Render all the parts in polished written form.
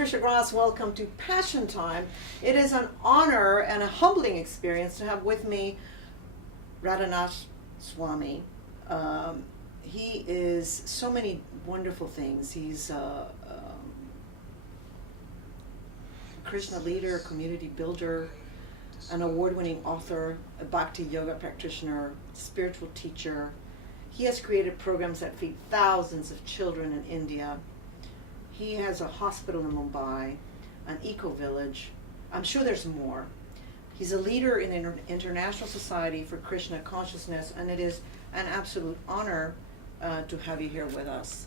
Patricia Gras. Welcome to Passion Time. It is an honor and a humbling experience to have with me Radhanath Swami. He is so many wonderful things. He's a Krishna leader, community builder, an award-winning author, a bhakti yoga practitioner, spiritual teacher. He has created programs that feed thousands of children in India. He has a hospital in Mumbai, an eco-village. I'm sure there's more. He's a leader in the International Society for Krishna Consciousness, and it is an absolute honor to have you here with us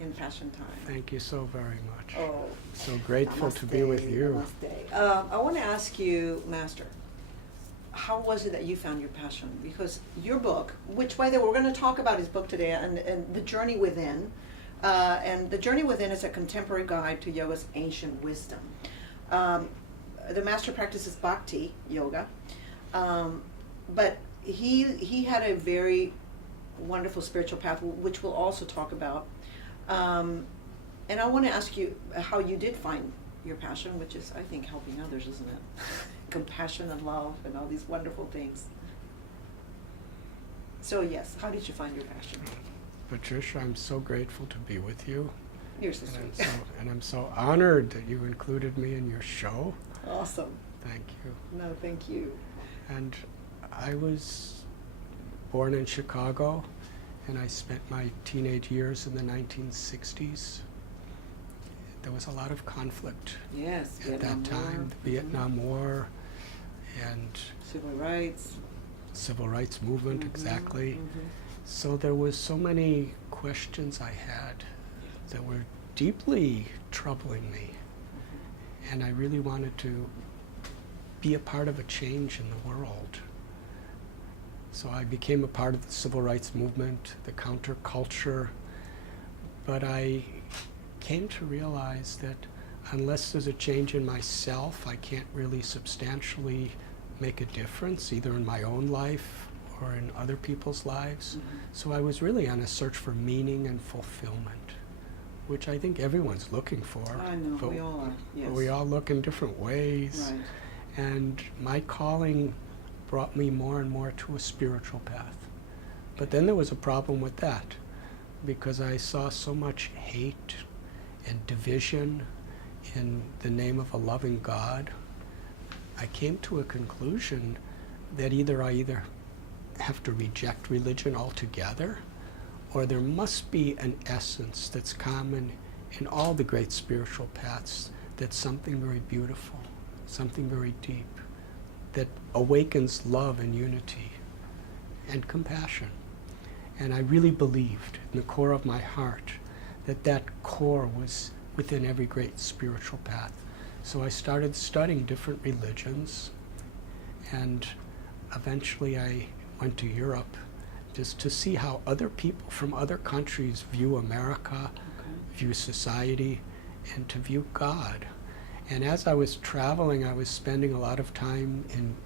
in Passion Time. Thank you so very much. Oh, so grateful to be with you. Namaste. I want to ask you, Master, how was it that you found your passion? Because your book, which by the way, we're going to talk about his book today, and The Journey Within. And The Journey Within is a contemporary guide to yoga's ancient wisdom. The master practices bhakti yoga, but he had a very wonderful spiritual path, which we'll also talk about. And I want to ask you how you did find your passion, which is, I think, helping others, isn't it? Compassion and love and all these wonderful things. So yes, how did you find your passion? Patricia, I'm so grateful to be with you. You're so sweet. And I'm so honored that you included me in your show. Awesome. Thank you. No, thank you. And I was born in Chicago, and I spent my teenage years in the 1960s. There was a lot of conflict Yes, at that time. The Vietnam War and civil rights movement, exactly. So there was so many questions I had that were deeply troubling me. And I really wanted to be a part of a change in the world. So I became a part of the civil rights movement, the counterculture. But I came to realize that unless there's a change in myself, I can't really substantially make a difference, either in my own life or in other people's lives. So I was really on a search for meaning and fulfillment, which I think everyone's looking for. I know, we all are, yes. We all look in different ways. Right. And my calling brought me more and more to a spiritual path. But then there was a problem with that, because I saw so much hate and division in the name of a loving God. I came to a conclusion that I have to reject religion altogether, or there must be an essence that's common in all the great spiritual paths, that's something very beautiful, something very deep, that awakens love and unity and compassion. And I really believed in the core of my heart that that core was within every great spiritual path. So I started studying different religions, and eventually I went to Europe just to see how other people from other countries view America, view society, and to view God. And as I was traveling, I was spending a lot of time in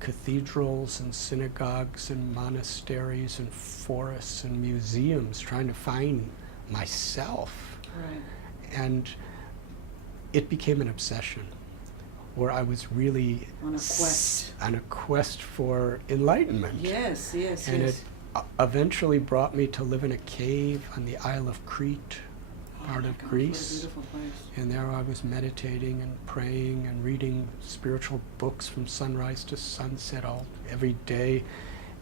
cathedrals and synagogues and monasteries and forests and museums trying to find myself. Right. And it became an obsession, where I was really on a quest for enlightenment. Yes. And it eventually brought me to live in a cave on the Isle of Crete, part of Greece. What a beautiful place. And there I was meditating and praying and reading spiritual books from sunrise to sunset every day.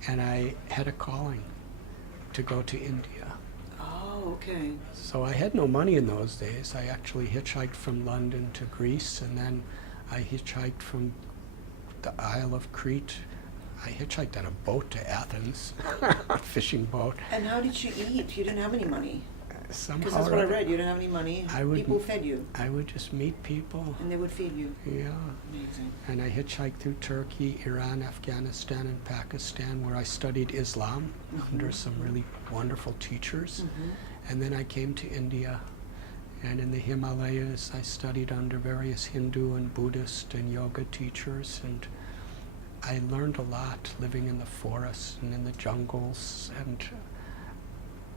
And I had a calling to go to India. Oh, okay. So I had no money in those days. I actually hitchhiked from London to Greece, and then I hitchhiked from the Isle of Crete. I hitchhiked on a boat to Athens, a fishing boat. And how did you eat? You didn't have any money. Somehow Because that's what I read. You didn't have any money. People fed you. I would just meet people. And they would feed you. Yeah. Amazing. And I hitchhiked through Turkey, Iran, Afghanistan, and Pakistan, where I studied Islam under some really wonderful teachers. And then I came to India, and in the Himalayas I studied under various Hindu and Buddhist and yoga teachers, and I learned a lot living in the forests and in the jungles, and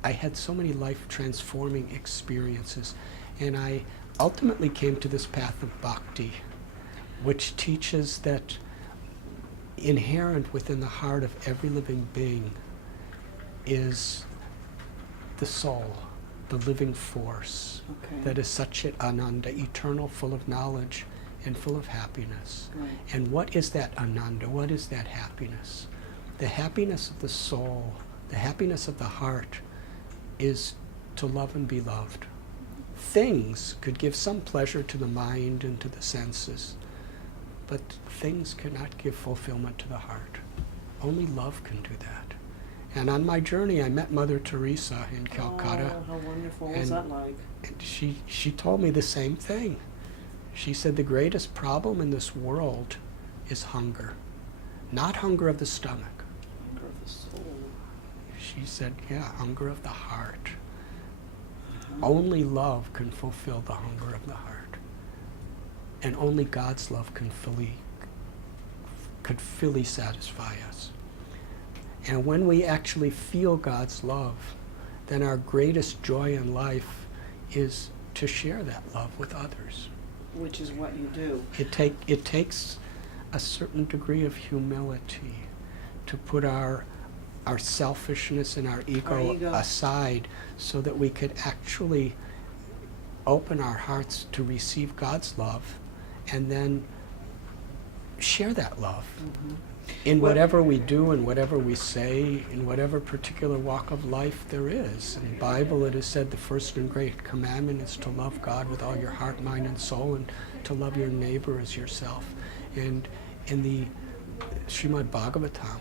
I had so many life-transforming experiences. And I ultimately came to this path of bhakti, which teaches that inherent within the heart of every living being is the soul, the living force, that is Satchit Ananda, eternal, full of knowledge and full of happiness. Right. And what is that Ananda? What is that happiness? The happiness of the soul, the happiness of the heart, is to love and be loved. Things could give some pleasure to the mind and to the senses, but things cannot give fulfillment to the heart. Only love can do that. And on my journey, I met Mother Teresa in Calcutta. Oh, how wonderful. What was that like? And she told me the same thing. She said the greatest problem in this world is hunger. Not hunger of the stomach. Hunger of the soul. She said, yeah, hunger of the heart. Only love can fulfill the hunger of the heart. And only God's love could fully satisfy us. And when we actually feel God's love, then our greatest joy in life is to share that love with others. Which is what you do. It takes a certain degree of humility to put our selfishness and our ego aside so that we could actually open our hearts to receive God's love and then share that love. Mm-hmm. In whatever we do and whatever we say, in whatever particular walk of life there is. In the Bible it is said the first and great commandment is to love God with all your heart, mind, and soul, and to love your neighbor as yourself. And in the Srimad Bhagavatam,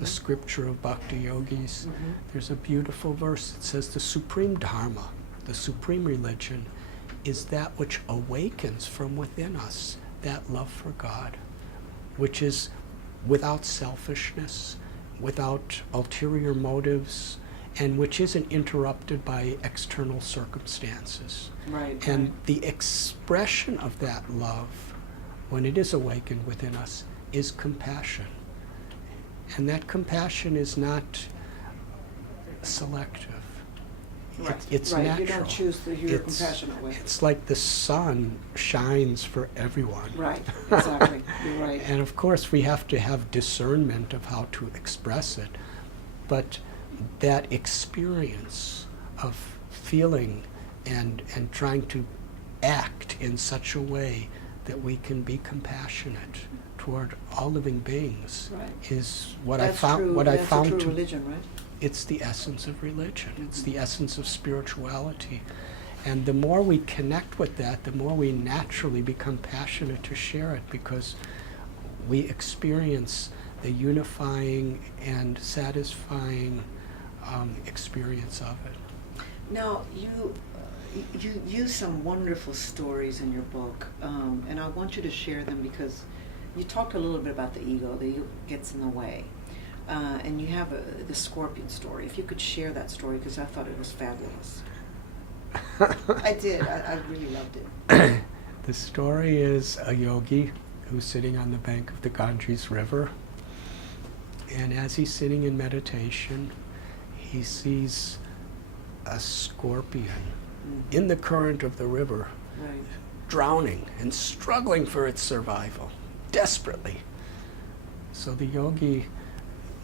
the scripture of Bhakti Yogis, there's a beautiful verse that says the supreme dharma, the supreme religion, is that which awakens from within us that love for God, which is without selfishness, without ulterior motives, and which isn't interrupted by external circumstances. Right. And the expression of that love, when it is awakened within us, is compassion. And that compassion is not selective. Right. It's right. natural. You don't choose your compassionate way. It's like the sun shines for everyone. Right, exactly. You're right. And of course we have to have discernment of how to express it. But that experience of feeling and trying to act in such a way that we can be compassionate toward all living beings is what I found. That's a true religion, right? It's the essence of religion. It's the essence of spirituality. And the more we connect with that, the more we naturally become passionate to share it, because we experience the unifying and satisfying experience of it. Now, you use some wonderful stories in your book, and I want you to share them because you talked a little bit about the ego. The ego gets in the way. And you have the scorpion story. If you could share that story, because I thought it was fabulous. I did. I really loved it. The story is a yogi who's sitting on the bank of the Ganges River. And as he's sitting in meditation, he sees a scorpion in the current of the river, drowning and struggling for its survival, desperately. So the yogi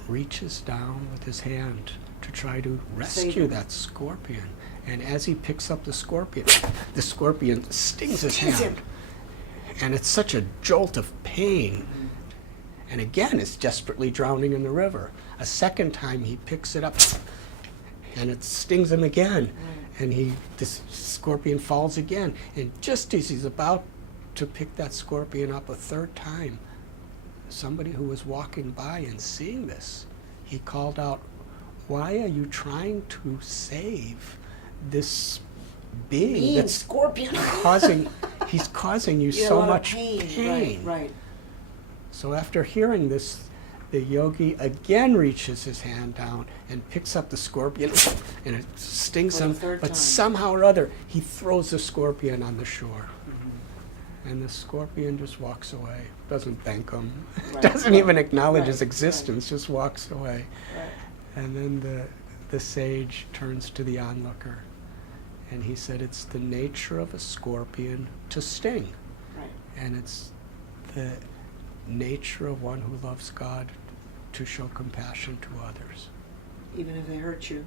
reaches down with his hand to try to rescue that scorpion. And as he picks up the scorpion stings his hand. And it's such a jolt of pain. And again, it's desperately drowning in the river. A second time, he picks it up, and it stings him again. And this scorpion falls again. And just as he's about to pick that scorpion up a third time, somebody who was walking by and seeing this, he called out, "Why are you trying to save this being that's scorpion he's causing you so much pain?" Right. So after hearing this, the yogi again reaches his hand down and picks up the scorpion, and it stings him, but somehow or other, he throws the scorpion on the shore. And the scorpion just walks away, doesn't thank him, doesn't even acknowledge his existence, just walks away. And then the sage turns to the onlooker And he said it's the nature of a scorpion to sting. Right. And it's the nature of one who loves God to show compassion to others. Even if they hurt you.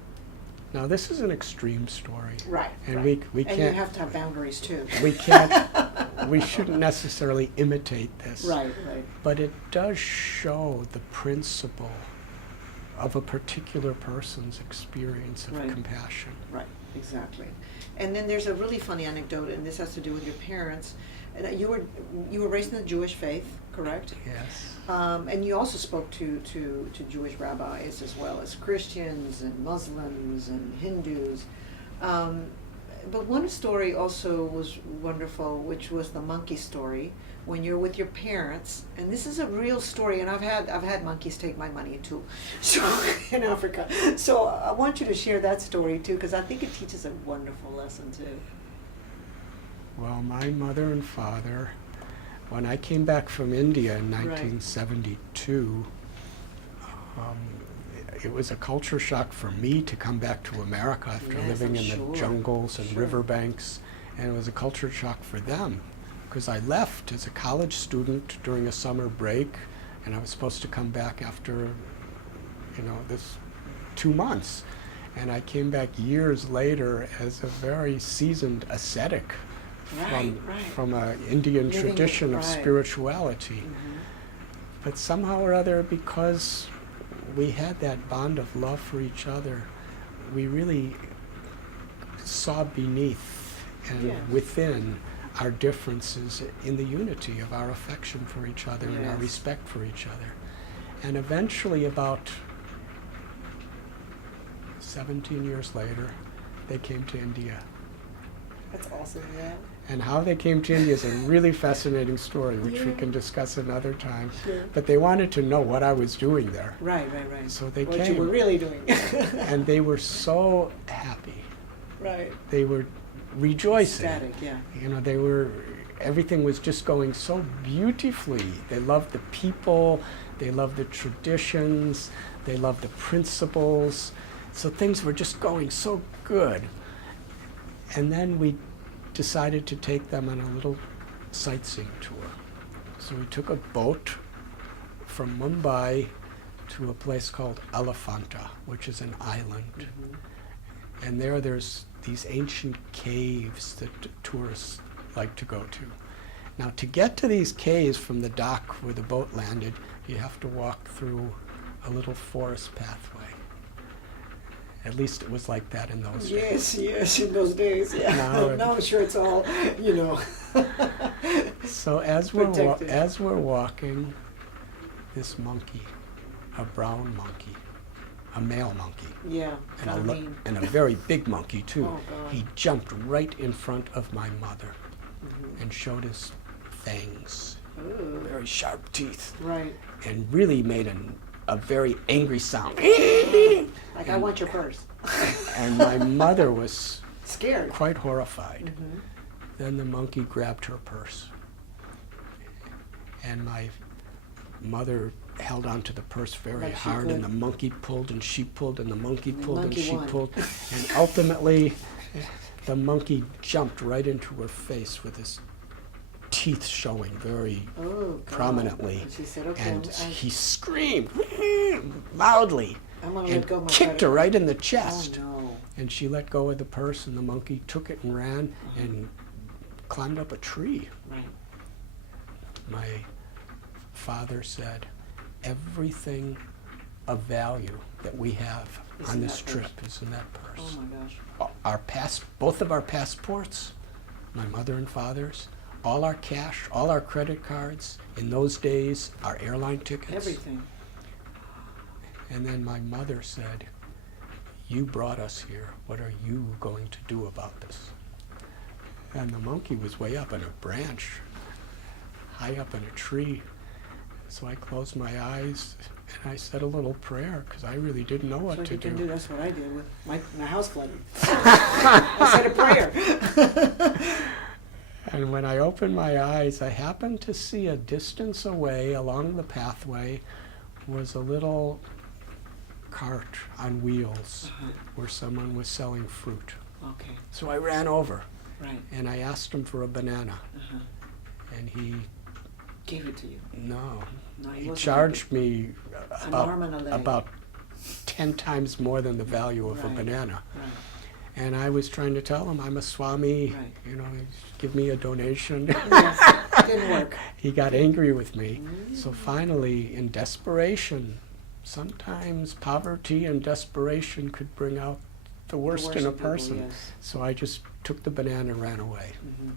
Now this is an extreme story. Right. And right. we and can't, you have to have boundaries too. we shouldn't necessarily imitate this. Right, right. But it does show the principle of a particular person's experience of Right. compassion. Right, exactly. And then there's a really funny anecdote, and this has to do with your parents. And you were raised in the Jewish faith, correct? Yes. And you also spoke to Jewish rabbis as well as Christians and Muslims and Hindus. But one story also was wonderful, which was the monkey story. When you're with your parents, and this is a real story, and I've had monkeys take my money too, so in Africa. So I want you to share that story too, because I think it teaches a wonderful lesson too. Well, my mother and father, when I came back from India in Right. 1972, it was a culture shock for me to come back to America after Yes, living I'm in sure. the jungles and Sure. riverbanks, and it was a culture shock for them because I left as a college student during a summer break, and I was supposed to come back after, this 2 months. And I came back years later as a very seasoned ascetic from an Indian Living tradition of right. spirituality. Mm-hmm. But somehow or other, because we had that bond of love for each other, we really saw beneath and Yes. within our differences in the unity of our affection for each other and our Yes. respect for each other. And eventually, about 17 years later, they came to India. That's awesome, yeah. And how they came to India is a really fascinating story, which we Yeah. can discuss another time. Sure. But they wanted to know what I was doing there. Right. So they what came. you were really doing. And they were so happy. Right. They were rejoicing. Static, yeah. Everything was just going so beautifully. They loved the people, they loved the traditions, they loved the principles. So things were just going so good. And then we decided to take them on a little sightseeing tour. So we took a boat from Mumbai to a place called Elephanta, which is an island. Mm-hmm. And there's these ancient caves that tourists like to go to. Now, to get to these caves from the dock where the boat landed, you have to walk through a little forest pathway. At least it was like that in those days. Yes, in those days, yeah. Now I'm sure it's all, So as protected. we're walking, this monkey, a brown monkey, a male monkey, Yeah, and a very big monkey too. Oh, God. He jumped right in front of my mother Mhm. and showed his fangs, Ooh. very sharp teeth, Right. and really made a very angry sound. Like, I want your purse. And my mother was Scared. quite horrified. Mm-hmm. Then the monkey grabbed her purse. And my mother held onto the purse very Like she hard, and could. the monkey pulled, and she pulled, and the monkey And the pulled, and monkey she won. pulled. And ultimately, the monkey jumped right into her face with his teeth showing very Oh, God. prominently. And she said, okay, And he screamed loudly I'm gonna and let go of my kicked her right in the chest. Oh, no. And she let go of the purse, and the monkey took it and ran and climbed up a tree. Right. My father said, everything of value that we have Is on in this that trip purse. is in that purse. Oh, my gosh. Both of our passports, my mother and father's, all our cash, all our credit cards, in those days, our airline tickets. Everything. And then my mother said, you brought us here. What are you going to do about this? And the monkey was way up in a branch, high up in a tree. So I closed my eyes and I said a little prayer because I really didn't know what So to you can do. That's what I did with my house flooded. I said a prayer. And when I opened my eyes, I happened to see a distance away along the pathway was a little cart on wheels where someone was selling fruit. Okay. So I ran over Right. and I asked him for a banana. Uh-huh. And he, Gave it to you. no, No, he wasn't charged me An arm and a leg. about 10 times more than the value of a Right. banana. Right. And I was trying to tell him, I'm a Swami, Right. you know, give me a donation. Yes. Didn't work. He got angry with me. Mm. So finally, in desperation, sometimes poverty and desperation could bring out the worst in a people, person. yes. So I just took the banana and ran away. Mhm.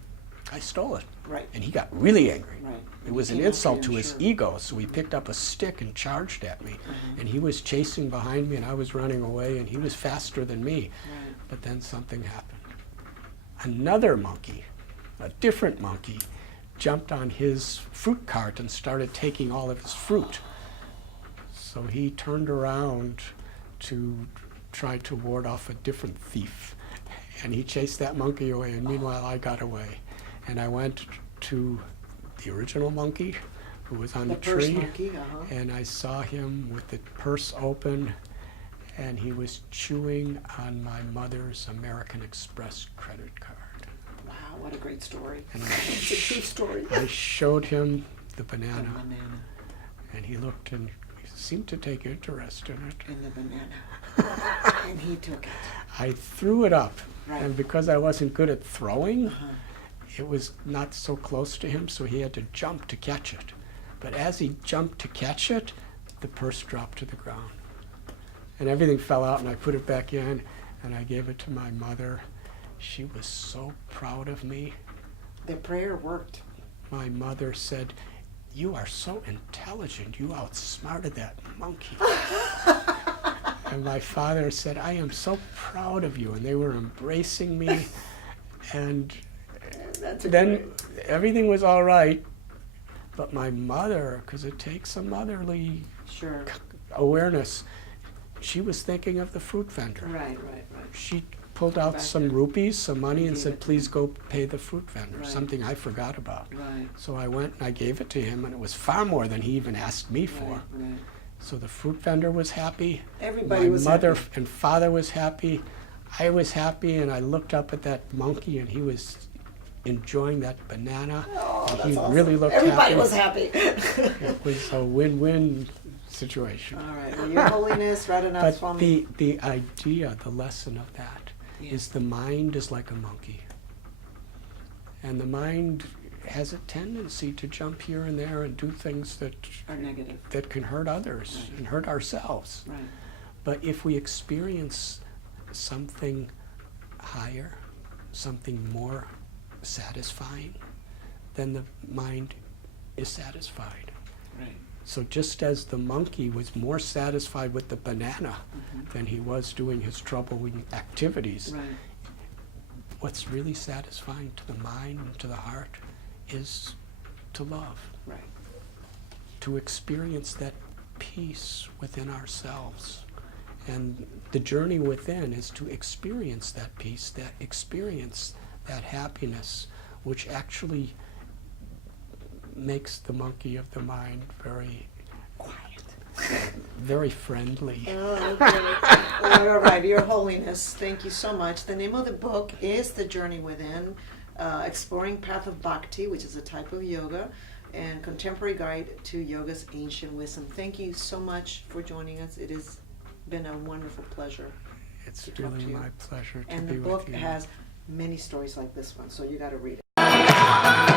I stole it. Right. And he got really angry. Right. It was an Came after insult you, to I'm his sure. ego, so he picked up a stick and charged at me. Mhm. And he was chasing behind me, and I was running away, and he was faster than me. Right. But then something happened. Another monkey, a different monkey, jumped on his fruit cart and started taking all of his fruit. So he turned around to try to ward off a different thief. And he chased that monkey away, and meanwhile I got away. And I went to the original monkey who was on the purse tree, monkey, uh-huh. and I saw him with the purse open, and he was chewing on my mother's American Express credit card. Wow, what a great story. And It's a true story. I showed him the The banana, banana. and he looked and he seemed to take interest in it. And the banana. And he took it. I threw it up, Right. and because I wasn't good at throwing, Uh-huh. it was not so close to him, so he had to jump to catch it. But as he jumped to catch it, the purse dropped to the ground. And everything fell out, and I put it back in, and I gave it to my mother. She was so proud of me. The prayer worked. My mother said, "You are so intelligent. You outsmarted that monkey." And my father said, "I am so proud of you." And they were embracing me. And That's a then great- everything was all right. But my mother, because it takes a motherly Sure. awareness, she was thinking of the fruit vendor. Right, right, right. She pulled out Back some there. rupees, some money, and gave said, it to "Please him. go pay the fruit vendor," Right. something I forgot about. Right. So I went and I gave it to him, and it was far more than he even asked me for. Right, right. So the fruit vendor was happy. Everybody My was mother happy. and father was happy. I was happy, and I looked up at that monkey, and he was enjoying that banana. Oh, and that's he awesome. really looked Everybody happy. was happy. It was a win-win situation. All right. Well, Your Holiness, Radhanath But Swami. the idea, the lesson of that, Yeah. is the mind is like a monkey. And the mind has a tendency to jump here and there and do things that Are negative. can hurt others Right. and hurt ourselves. Right. But if we experience something higher, something more satisfying, then the mind is satisfied. Right. So just as the monkey was more satisfied with the banana Mhm. than he was doing his troubling activities, Right. what's really satisfying to the mind and to the heart is to love, Right. to experience that peace within ourselves. And the journey within is to experience that peace, that experience that happiness, which actually makes the monkey of the mind very quiet, very friendly. Oh, okay. All right, Your Holiness, thank you so much. The name of the book is The Journey Within, Exploring Path of Bhakti, which is a type of yoga, and Contemporary Guide to Yoga's Ancient Wisdom. Thank you so much for joining us. It has been a wonderful pleasure. It's to talk really to you. my pleasure to And be the with book you. has many stories like this one, so you got to read it.